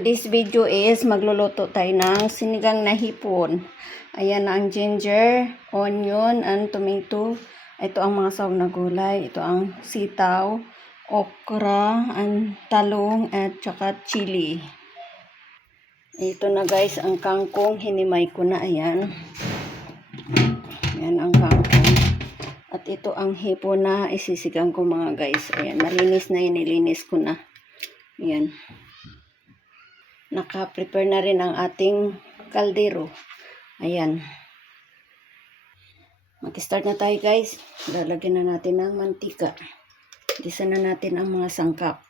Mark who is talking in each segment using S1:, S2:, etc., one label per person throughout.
S1: today's video is magluluto tayo ng sinigang na hipon. Ayan na ang ginger, onion, and tomato. Ito ang mga sawag na gulay. Ito ang sitaw, okra, and talong, at saka chili. Ito na guys, ang kangkong. Hinimay ko na. Ayan. Ayan ang kangkong. At ito ang hipon na isisigang ko mga guys. Ayan, nalinis na yun. Nilinis ko na. Ayan. Naka-prepare na rin ang ating kaldero. Ayan. Mag-start na tayo guys. Lalagyan na natin ng mantika. Gisa na natin ang mga sangkap.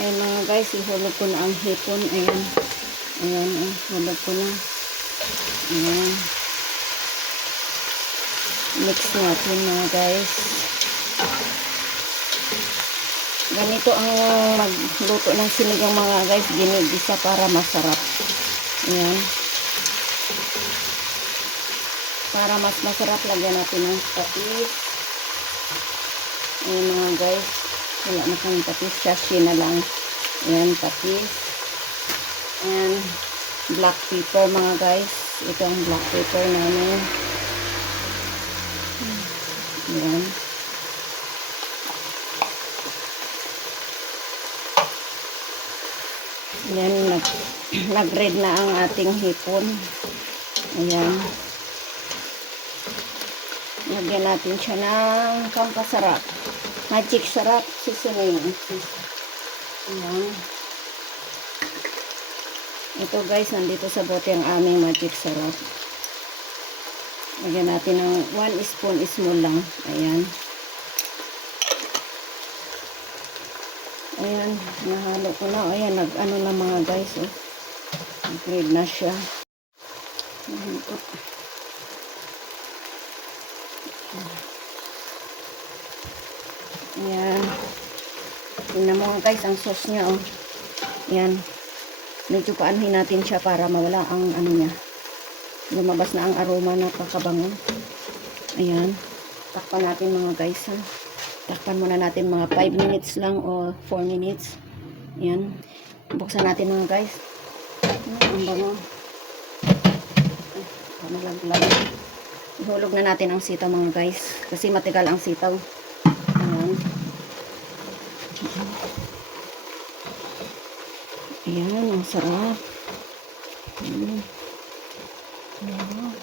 S1: Ayan mga guys, ihulog ko na ang hipon. Ayan. Ayan, oh, hulog ko na. Ayan. Mix natin mga guys. Ganito ang magluto ng sinigang mga guys. Ginigisa para masarap. Ayan. Para mas masarap, lagyan natin ng patis. Ayan mga guys. Wala na kang patis. Na lang. Ayan, patis. And black pepper mga guys. Ito ang black pepper namin. Ayan. Ayan, nag, nag-red na ang ating hipon. Ayan. Lagyan natin siya ng pampasarap. Magic sarap seasoning. Ayan. Ito guys, nandito sa bote ang aming magic sarap. Lagyan natin ng 1 spoon small lang. Ayan. Ayan, nahalo ko na. Ayan, nag-ano na mga guys. Oh. Nag-grade na siya. Ayan, oh. Ayan. Tingnan mo nga guys, ang sauce niya, oh. Ayan. Medyo paanuhin natin siya para mawala ang ano niya. Lumabas na ang aroma na kakabango. Ayan. Takpan natin mga guys, ha. Takpan muna natin mga 5 minutes lang o 4 minutes. Ayan. Buksan natin mga guys. Ayan, ang bango. Ay, lang lang. Ihulog na natin ang sitaw mga guys. Kasi matigal ang sitaw. Ayan. Ayan, ang sarap. Mm. Ayan.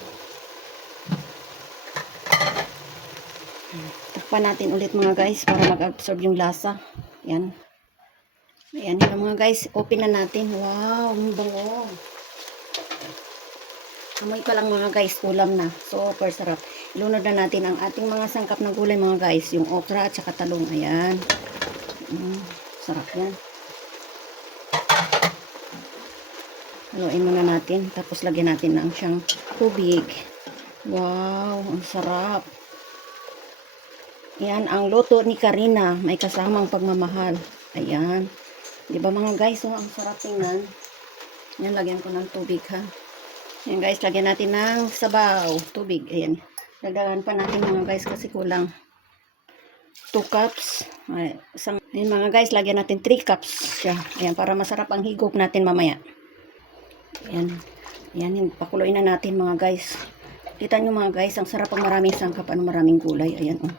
S1: Takpan natin ulit mga guys para mag-absorb yung lasa. Ayan. Ayan yun mga guys. Open na natin. Wow, ang bango. Amoy pa lang mga guys, ulam na. Super sarap. Ilunod na natin ang ating mga sangkap na gulay mga guys. Yung okra at saka talong. Ayan. Mm, sarap yan. Haluin muna natin. Tapos lagyan natin ng siyang tubig. Wow, ang sarap. Yan ang luto ni Karina. May kasamang pagmamahal. Ayan. Di ba mga guys, oh, ang sarap tingnan. Yan, lagyan ko ng tubig ha. Yan guys, lagyan natin ng sabaw. Tubig. Ayan. Dagdagan pa natin mga guys kasi kulang. 2 cups. Ay, mga guys, lagyan natin 3 cups siya. Ayan, para masarap ang higop natin mamaya. Ayan. Ayan, pakuloyin na natin mga guys. Kita nyo mga guys, ang sarap ang maraming sangkap, ano maraming gulay. Ayan, oh.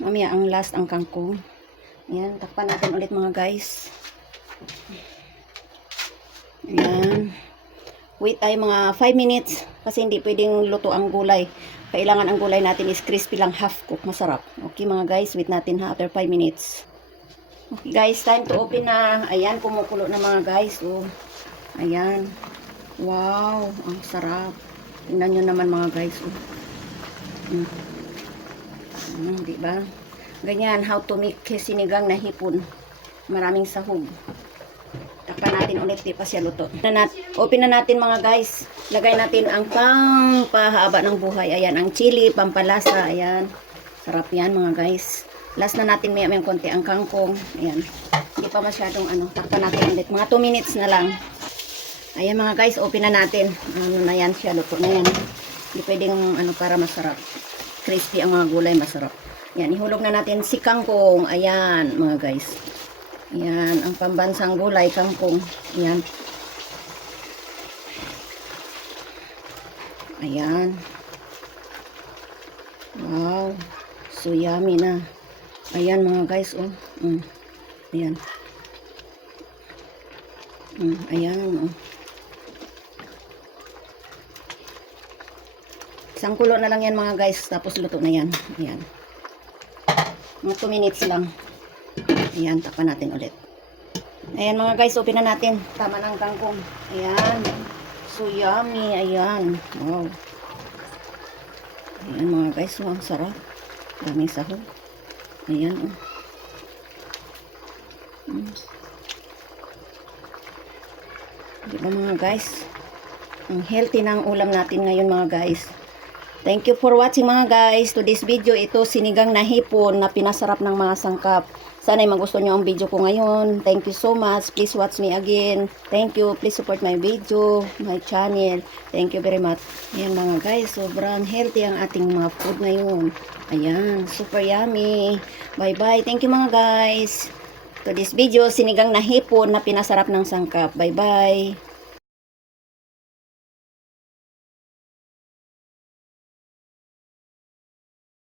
S1: Mamaya, ang last, ang kangkong. Ayan, takpan natin ulit mga guys. Ayan. wait tayo mga 5 minutes kasi hindi pwedeng luto ang gulay. Kailangan ang gulay natin is crispy lang half cook. Masarap. Okay mga guys, wait natin ha after 5 minutes. Okay guys, time to open na. Ayan, kumukulo na mga guys. Oh. Ayan. Wow, ang sarap. Tingnan nyo naman mga guys. Oh. Mm. Mm, di ba? Ganyan, how to make sinigang na hipon. Maraming sahog. Takpan natin ulit, di pa siya luto. Na nat open na natin mga guys. Lagay natin ang pang pahaba ng buhay. Ayan, ang chili, pampalasa. Ayan. Sarap yan mga guys. Last na natin may may konti ang kangkong. Ayan. Hindi pa masyadong ano. Takpan natin ulit. Mga 2 minutes na lang. Ayan mga guys, open na natin. Ano na yan siya, luto na yan. Hindi pwedeng ano para masarap. Crispy ang mga gulay, masarap. Yan, ihulog na natin si kangkong. Ayan, mga guys. Ayan, ang pambansang gulay, kangkong. Ayan. Ayan. Wow. So yummy na. Ayan mga guys, oh. Mm. Ayan. Mm, ayan, oh. Isang kulo na lang yan mga guys, tapos luto na yan. Ayan. Mga 2 minutes lang. Ayan, tapan natin ulit. Ayan mga guys, open na natin. Tama ng kangkong. Ayan. So yummy. Ayan. Wow. Ayan mga guys, oh, ang sarap. Daming sahog. Ayan, oh. Mm. Diba mga guys? Ang healthy ng ulam natin ngayon mga guys. Thank you for watching mga guys. To this video, ito sinigang na hipon na pinasarap ng mga sangkap. Sana ay magustuhan nyo ang video ko ngayon. Thank you so much. Please watch me again. Thank you. Please support my video, my channel. Thank you very much. Ayan mga guys, sobrang healthy ang ating mga food ngayon. Ayan, super yummy. Bye-bye. Thank you mga guys. To this video, sinigang na hipon na pinasarap ng sangkap. Bye-bye.